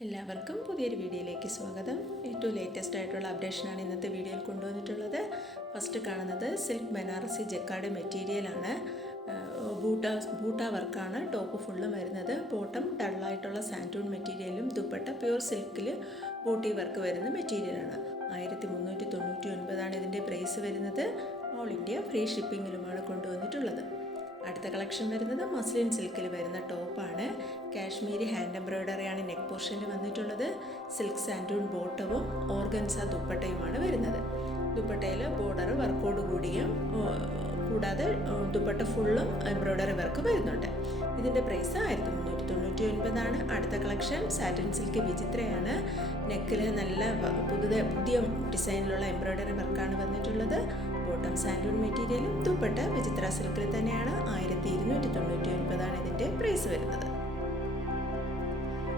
എല്ലാവർക്കും പുതിയൊരു വീഡിയോയിലേക്ക് സ്വാഗതം. ഏറ്റവും ലേറ്റസ്റ്റ് ആയിട്ടുള്ള അപ്ഡേഷനാണ് ഇന്നത്തെ വീഡിയോയിൽ കൊണ്ടുവന്നിട്ടുള്ളത്. ഫസ്റ്റ് കാണുന്നത് സിൽക്ക് ബനാറസി ജക്കാർഡ് മെറ്റീരിയലാണ്. ബൂട്ട വർക്കാണ് ടോപ്പ് ഫുള്ളും വരുന്നത്. ബോട്ടം ഡള്ളായിട്ടുള്ള സാൻറ്റൂൺ മെറ്റീരിയലും ദുപ്പട്ട പ്യൂർ സിൽക്കിൽ ബൂട്ടി വർക്ക് വരുന്ന മെറ്റീരിയലാണ്. 1399 ഇതിൻ്റെ പ്രൈസ് വരുന്നത്. ഓൾ ഇന്ത്യ ഫ്രീ ഷിപ്പിങ്ങിലുമാണ് കൊണ്ടുവന്നിട്ടുള്ളത്. അടുത്ത കളക്ഷൻ വരുന്നത് മസ്ലിൻ സിൽക്കിൽ വരുന്ന ടോപ്പാണ്. കാശ്മീരി ഹാൻഡ് എംബ്രോയ്ഡറിയാണ് നെക്ക് പോർഷനിൽ വന്നിട്ടുള്ളത്. സിൽക്ക് സാൻറ്റൂൺ ബോട്ടവും ഓർഗൻസ ദുപ്പട്ടയുമാണ് വരുന്നത്. ദുപ്പട്ടയിൽ ബോർഡർ വർക്കോട് കൂടാതെ ദുപ്പട്ട ഫുള്ളും എംബ്രോയ്ഡറി വർക്ക് വരുന്നുണ്ട്. ഇതിൻ്റെ പ്രൈസ് 1399. അടുത്ത കളക്ഷൻ സാറ്റിൻ സിൽക്ക് വിചിത്രയാണ്. നെക്കിൽ നല്ല പുതിയ ഡിസൈനിലുള്ള എംബ്രോയ്ഡറി വർക്കാണ് വന്നിട്ടുള്ളത്. ബോട്ടം സാൻറ്റൂൺ മെറ്റീരിയലും ദുപ്പട്ട വിചിത്ര സിൽക്കിൽ തന്നെയാണ്. 1299 ഇതിൻ്റെ പ്രൈസ് വരുന്നത്.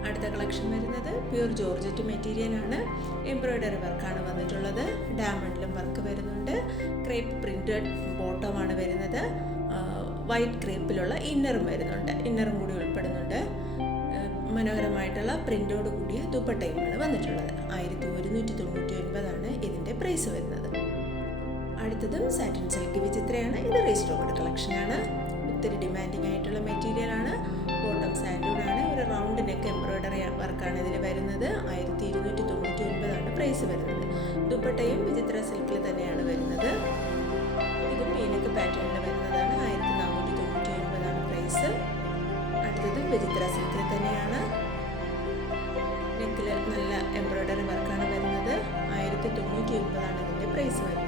അടുത്ത കളക്ഷൻ വരുന്നത് പ്യൂർ ജോർജറ്റ് മെറ്റീരിയലാണ്. എംബ്രോയ്ഡറി വർക്കാണ് വന്നിട്ടുള്ളത്. ഡയമണ്ടിലും വർക്ക് വരുന്നുണ്ട്. ക്രേപ്പ് പ്രിൻറ്റഡ് ബോട്ടമാണ് വരുന്നത്. വൈറ്റ് ക്രേപ്പിലുള്ള ഇന്നറും വരുന്നുണ്ട്. ഇന്നറും കൂടി ഉൾപ്പെടുന്നുണ്ട്. മനോഹരമായിട്ടുള്ള പ്രിൻ്റോട് കൂടിയ ദുപ്പട്ടയുമാണ് വന്നിട്ടുള്ളത്. 1199 ഇതിൻ്റെ പ്രൈസ് വരുന്നത്. അടുത്തതും സാറ്റിൻ സിൽക്ക് വിചിത്രയാണ്. ഇത് റീസ്റ്റോക്ക്ഡ് കളക്ഷനാണ്. ഒത്തിരി ഡിമാൻഡിങ് ആയിട്ടുള്ള മെറ്റീരിയലാണ്. ബോട്ടം സാൻറ്റൂൺ ആണ്. ഒരു റൗണ്ട് നെക്ക് എംബ്രോയ്ഡറി വർക്കാണ് ഇതിൽ വരുന്നത്. 1299 പ്രൈസ് വരുന്നത്. ദുപ്പട്ടയും വിചിത്ര സിൽക്കിൽ തന്നെയാണ് വരുന്നത്. ഇത് പീനക്ക് പാറ്റേണിൽ വരുന്നതാണ്. 1499 പ്രൈസ്. അടുത്തത് വിചിത്ര സിൽക്കിൽ തന്നെയാണ്. നെക്കിൽ നല്ല എംബ്രോയ്ഡറി വർക്കാണ് വരുന്നത്. 1099 ഇതിൻ്റെ പ്രൈസ് വരുന്നത്.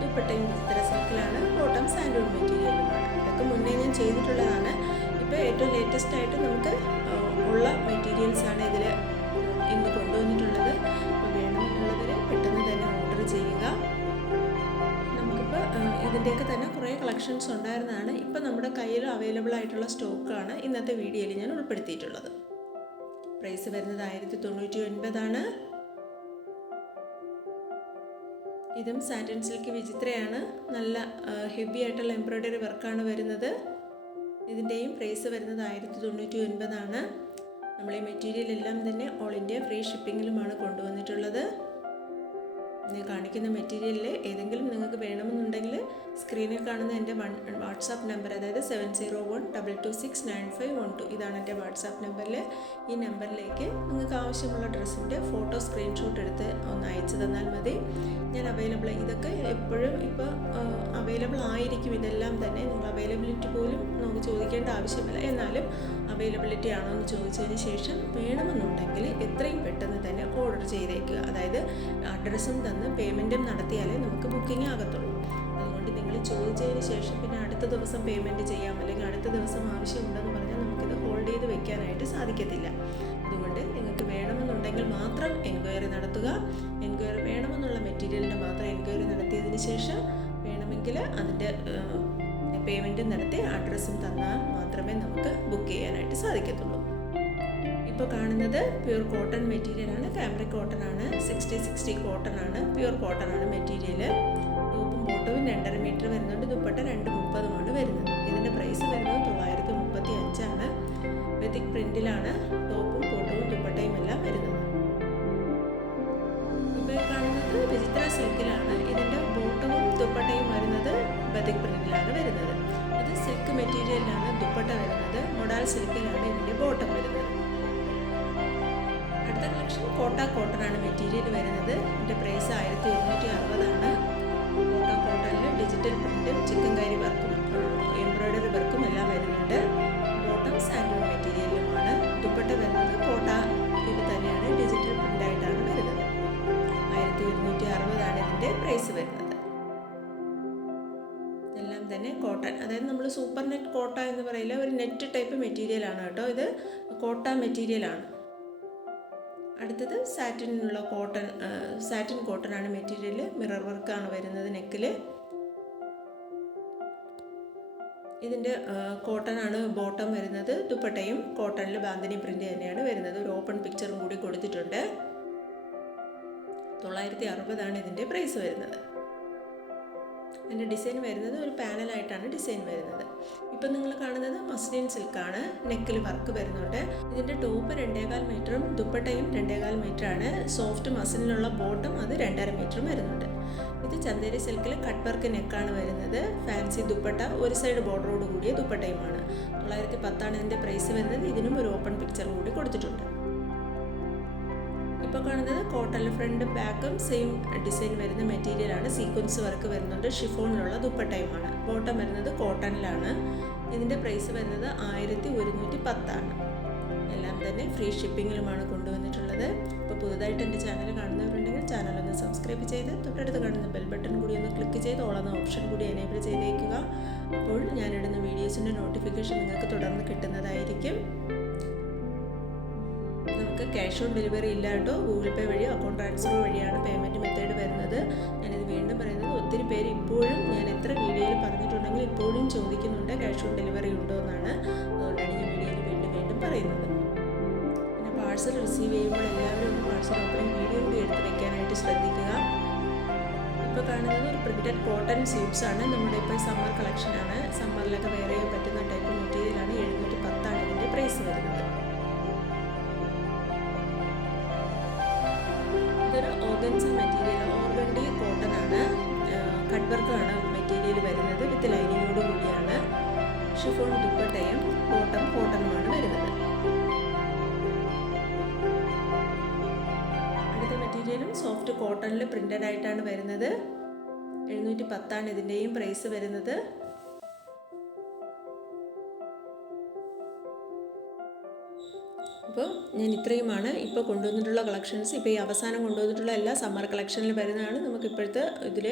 ദുപ്പട്ടയും വിചിത്ര സിൽക്കിലാണ്. ബോട്ടം സാൻറ്റൂൺ മെറ്റീരിയലുമാണ്. ഇതൊക്കെ മുന്നേ ഞാൻ ചെയ്തിട്ടുള്ളതാണ്. ഇപ്പോൾ ഏറ്റവും ലേറ്റസ്റ്റ് ആയിട്ട് നമുക്ക് ഉള്ള മെറ്റീരിയൽസാണ് ഇതിൽ ഇന്ന് കൊണ്ടുവന്നിട്ടുള്ളത്. അപ്പോൾ വേണമെന്നുള്ളവർ പെട്ടെന്ന് തന്നെ ഓർഡർ ചെയ്യുക. നമുക്കിപ്പോൾ ഇതിൻ്റെയൊക്കെ തന്നെ കുറേ കളക്ഷൻസ് ഉണ്ടായിരുന്നതാണ്. ഇപ്പോൾ നമ്മുടെ കയ്യിൽ അവൈലബിൾ ആയിട്ടുള്ള സ്റ്റോക്കാണ് ഇന്നത്തെ വീഡിയോയിൽ ഞാൻ ഉൾപ്പെടുത്തിയിട്ടുള്ളത്. പ്രൈസ് വരുന്നത് 1099. ഇതും സാറ്റിൻ സിൽക്ക് വിചിത്രയാണ്. നല്ല ഹെവി ആയിട്ടുള്ള എംബ്രോയ്ഡറി വർക്കാണ് വരുന്നത്. ഇതിൻ്റെയും പ്രൈസ് വരുന്നത് 1099. നമ്മൾ ഈ മെറ്റീരിയൽ എല്ലാം തന്നെ ഓൾ ഇന്ത്യ ഫ്രീ ഷിപ്പിങ്ങിലുമാണ് കൊണ്ടുവന്നിട്ടുള്ളത്. ഞാൻ കാണിക്കുന്ന മെറ്റീരിയലിൽ ഏതെങ്കിലും നിങ്ങൾക്ക് വേണമെന്നുണ്ടെങ്കിൽ സ്ക്രീനിൽ കാണുന്ന എൻ്റെ വാട്സാപ്പ് നമ്പർ, അതായത് 7012269512, ഇതാണ് എൻ്റെ വാട്സാപ്പ് നമ്പറിൽ. ഈ നമ്പറിലേക്ക് നിങ്ങൾക്ക് ആവശ്യമുള്ള ഡ്രസ്സിൻ്റെ ഫോട്ടോ സ്ക്രീൻഷോട്ട് എടുത്ത് ഒന്ന് അയച്ചു തന്നാൽ മതി. ഞാൻ ഇതൊക്കെ എപ്പോഴും ഇപ്പോൾ അവൈലബിൾ ആയിരിക്കും. ഇതെല്ലാം തന്നെ നിങ്ങൾ അവൈലബിലിറ്റി പോലും നമുക്ക് ചോദിക്കേണ്ട ആവശ്യമില്ല. എന്നാലും അവൈലബിലിറ്റി ആണോ എന്ന് ചോദിച്ചതിന് ശേഷം വേണമെന്നുണ്ടെങ്കിൽ എത്രയും പെട്ടെന്ന് തന്നെ ഓർഡർ ചെയ്തേക്കുക. അതായത് അഡ്രസ്സും തന്ന് പേയ്മെൻറ്റും നടത്തിയാലേ നമുക്ക് ബുക്കിംഗ് ആകത്തുള്ളൂ. അതുകൊണ്ട് നിങ്ങൾ ചോദിച്ചതിന് ശേഷം പിന്നെ അടുത്ത ദിവസം പേയ്മെൻറ്റ് ചെയ്യാം, അല്ലെങ്കിൽ അടുത്ത ദിവസം ആവശ്യമുണ്ടെന്ന് പറഞ്ഞാൽ നമുക്കിത് ഹോൾഡ് ചെയ്ത് വെക്കാനായിട്ട് സാധിക്കത്തില്ല. അതുകൊണ്ട് നിങ്ങൾക്ക് വേണമെന്നുണ്ടെങ്കിൽ മാത്രം എൻക്വയറി നടത്തുക. എൻക്വയറി വേണമെന്നുള്ള മെറ്റീരിയലിൻ്റെ മാത്രം എൻക്വയറി നടത്തിയതിന് ശേഷം വേണമെങ്കിൽ അതിൻ്റെ പേയ്മെൻറ്റും നടത്തി അഡ്രസ്സും തന്നാൽ മാത്രമേ നമുക്ക് ബുക്ക് ചെയ്യാനായിട്ട് സാധിക്കത്തുള്ളൂ. ഇപ്പോൾ കാണുന്നത് പ്യൂർ കോട്ടൺ മെറ്റീരിയലാണ്. കാംബ്രിക് കോട്ടൺ ആണ്. 60 കോട്ടൺ ആണ്. പ്യൂർ കോട്ടൺ ആണ് മെറ്റീരിയൽ. ടോപ്പും ബോട്ടവും 2.5 മീറ്റർ വരുന്നുണ്ട്. ദുപ്പട്ട 230 വരുന്നത്. ഇതിൻ്റെ പ്രൈസ് വരുന്നത് 935. ബെതിക് പ്രിൻറ്റിലാണ് ടോപ്പും ബോട്ടവും ദുപ്പട്ടയും എല്ലാം വരുന്നത്. ഇപ്പോൾ കാണുന്നത് വിചിത്ര സിൽക്കിലാണ്. ഇതിൻ്റെ ബോട്ടവും ദുപ്പട്ടയും വരുന്നത് ബെതിക് പ്രിൻറ്റിലാണ് വരുന്നത്. ഇത് സിൽക്ക് മെറ്റീരിയലിലാണ് ദുപ്പട്ട വരുന്നത്. മൊഡാൽ സിൽക്കിലാണ് ഇതിൻ്റെ ബോട്ടം വരുന്നത്. അടുത്ത കളക്ഷൻ കോട്ടൺ ആണ് മെറ്റീരിയൽ വരുന്നത്. ഇതിൻ്റെ പ്രൈസ് 1160. കോട്ടണിൽ ഡിജിറ്റൽ പ്രിൻറ്റും ചിക്കൻ കാരി വർക്കും എംബ്രോയ്ഡറി വർക്കും എല്ലാം വരുന്നുണ്ട്. ബോട്ടം സാൻറ്റൂൺ മെറ്റീരിയലുമാണ്. ദുപ്പട്ട വരുന്നത് ഇത് തന്നെയാണ്. ഡിജിറ്റൽ പ്രിൻ്റായിട്ടാണ് വരുന്നത്. 1260 ഇതിൻ്റെ പ്രൈസ് വരുന്നത്. എല്ലാം തന്നെ കോട്ടൺ, അതായത് നമ്മൾ സൂപ്പർ നെറ്റ് കോട്ട എന്ന് പറയില്ല, ഒരു നെറ്റ് ടൈപ്പ് മെറ്റീരിയലാണ് കേട്ടോ. ഇത് കോട്ട മെറ്റീരിയലാണ്. അടുത്തത് സാറ്റിൻ കോട്ടൺ ആണ് മെറ്റീരിയൽ. മിറർ വർക്കാണ് വരുന്നത് നെക്കിൽ. ഇതിൻ്റെ കോട്ടൺ ആണ് ബോട്ടം വരുന്നത്. ദുപ്പട്ടയും കോട്ടണിൽ ബാന്തിനി പ്രിൻ്റ് തന്നെയാണ് വരുന്നത്. ഒരു ഓപ്പൺ പിക്ചറും കൂടി കൊടുത്തിട്ടുണ്ട്. 960 ഇതിൻ്റെ പ്രൈസ് വരുന്നത്. അതിൻ്റെ ഡിസൈൻ വരുന്നത് ഒരു പാനലായിട്ടാണ് ഡിസൈൻ വരുന്നത്. ഇപ്പം നിങ്ങൾ കാണുന്നത് മസ്ലിൻ സിൽക്കാണ്. നെക്കിൽ വർക്ക് വരുന്നുണ്ട്. ഇതിൻ്റെ ടോപ്പ് 2.25 മീറ്ററും ദുപ്പട്ടയും 2.25 മീറ്ററാണ്. സോഫ്റ്റ് മസിലിനുള്ള ബോട്ടം അത് 2.5 മീറ്ററും വരുന്നുണ്ട്. ഇത് ചന്ദേരി സിൽക്കിൽ കട്ട് വർക്ക് നെക്കാണ് വരുന്നത്. ഫാൻസി ദുപ്പട്ട, ഒരു സൈഡ് ബോർഡറോട് കൂടിയ ദുപ്പട്ടയുമാണ്. 910 ഇതിൻ്റെ പ്രൈസ് വരുന്നത്. ഇതിനും ഒരു ഓപ്പൺ പിക്ചർ കൂടി കൊടുത്തിട്ടുണ്ട്. ഇപ്പോൾ കാണുന്നത് കോട്ടണിൽ ഫ്രണ്ടും ബാക്കും സെയിം ഡിസൈൻ വരുന്ന മെറ്റീരിയലാണ്. സീക്വൻസ് വർക്ക് വരുന്നുണ്ട്. ഷിഫോണിലുള്ള ദുപ്പട്ടയുമാണ്. ബോട്ടം വരുന്നത് കോട്ടണിലാണ്. ഇതിൻ്റെ പ്രൈസ് വരുന്നത് 1110 എല്ലാം തന്നെ ഫ്രീ ഷിപ്പിങ്ങിലുമാണ് കൊണ്ടുവന്നിട്ടുള്ളത്. ഇപ്പോൾ പുതുതായിട്ട് എൻ്റെ ചാനൽ കാണുന്നവരുണ്ടെങ്കിൽ ചാനലൊന്ന് സബ്സ്ക്രൈബ് ചെയ്ത് തൊട്ടടുത്ത് കാണുന്ന ബെൽ ബട്ടൺ കൂടി ഒന്ന് ക്ലിക്ക് ചെയ്ത് ഓളെന്ന ഓപ്ഷൻ കൂടി എനേബിൾ ചെയ്തേക്കുക. അപ്പോൾ ഞാനിടുന്ന വീഡിയോസിൻ്റെ നോട്ടിഫിക്കേഷൻ നിങ്ങൾക്ക് തുടർന്ന് കിട്ടുന്നതായിരിക്കും. നമുക്ക് ക്യാഷ് ഓൺ ഡെലിവറി ഇല്ല കേട്ടോ. ഗൂഗിൾ പേ വഴിയോ അക്കൗണ്ട് ട്രാൻസ്ഫർ വഴിയാണ് പേയ്മെൻറ്റ് മെത്തേഡ് വരുന്നത്. ഞാനിത് വീണ്ടും പറയുന്നത്, ഒത്തിരി പേര് ഇപ്പോഴും ഞാൻ എത്ര വീഡിയോയിൽ പറഞ്ഞിട്ടുണ്ടെങ്കിൽ ഇപ്പോഴും ചോദിക്കുന്നുണ്ട് ക്യാഷ് ഓൺ ഡെലിവറി ഉണ്ടോ എന്നാണ്. അതുകൊണ്ടാണ് ഈ വീഡിയോയിൽ വീണ്ടും പറയുന്നത്. പിന്നെ പാഴ്സൽ റിസീവ് ചെയ്യുമ്പോൾ എല്ലാവരും ഒന്ന് പാഴ്സൽ ഓപ്പണിംഗ് വീഡിയോ കൂടി എടുത്ത് വെക്കാനായിട്ട് ശ്രദ്ധിക്കുക. ഇപ്പോൾ കാണുന്നത് ഒരു പ്രിൻറ്റഡ് കോട്ടൺ സ്യൂട്ട്സ് ആണ്. നമ്മുടെ ഇപ്പോൾ സമ്മർ കളക്ഷനാണ്. സമ്മറിലൊക്കെ വെയർ ചെയ്യാൻ പറ്റുന്ന ടൈപ്പ് മെറ്റീരിയലാണ്. 710 ഇതിൻ്റെ പ്രൈസ് വരുന്നത്. ഇതൊരു ഓർഗൻസ മെറ്റീരിയൽ, ഓർഗൻഡി കോട്ടൺ ആണ്. കട്ട് വർക്കാണ് മെറ്റീരിയൽ വരുന്നത്. വിത്ത് ലൈനിങ്ങോട് കൂടിയാണ്. ഷിഫോൺ ദുപ്പട്ടയും ബോട്ടം കോട്ടണുമാണ് വരുന്നത്. അടുത്ത മെറ്റീരിയലും സോഫ്റ്റ് കോട്ടണിൽ പ്രിൻ്റഡ് ആയിട്ടാണ് വരുന്നത്. 710 ഇതിൻ്റെയും പ്രൈസ് വരുന്നത്. അപ്പോൾ ഞാൻ ഇത്രയുമാണ് ഇപ്പോൾ കൊണ്ടുവന്നിട്ടുള്ള കളക്ഷൻസ്. ഇപ്പോൾ ഈ അവസാനം കൊണ്ടുവന്നിട്ടുള്ള എല്ലാ സമ്മർ കളക്ഷനിൽ വരുന്നതാണ്. നമുക്കിപ്പോഴത്തെ ഇതിൽ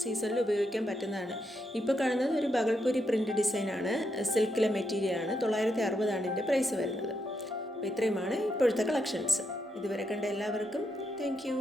സീസണിൽ ഉപയോഗിക്കാൻ പറ്റുന്നതാണ്. ഇപ്പോൾ കാണുന്നത് ഒരു ബഗൾപൂരി പ്രിൻ്റ് ഡിസൈനാണ്. സിൽക്കിലെ മെറ്റീരിയലാണ്. 960 ഇതിൻ്റെ പ്രൈസ് വരുന്നത്. അപ്പോൾ ഇത്രയുമാണ് ഇപ്പോഴത്തെ കളക്ഷൻസ്. ഇതുവരെ കണ്ട എല്ലാവർക്കും താങ്ക് യു.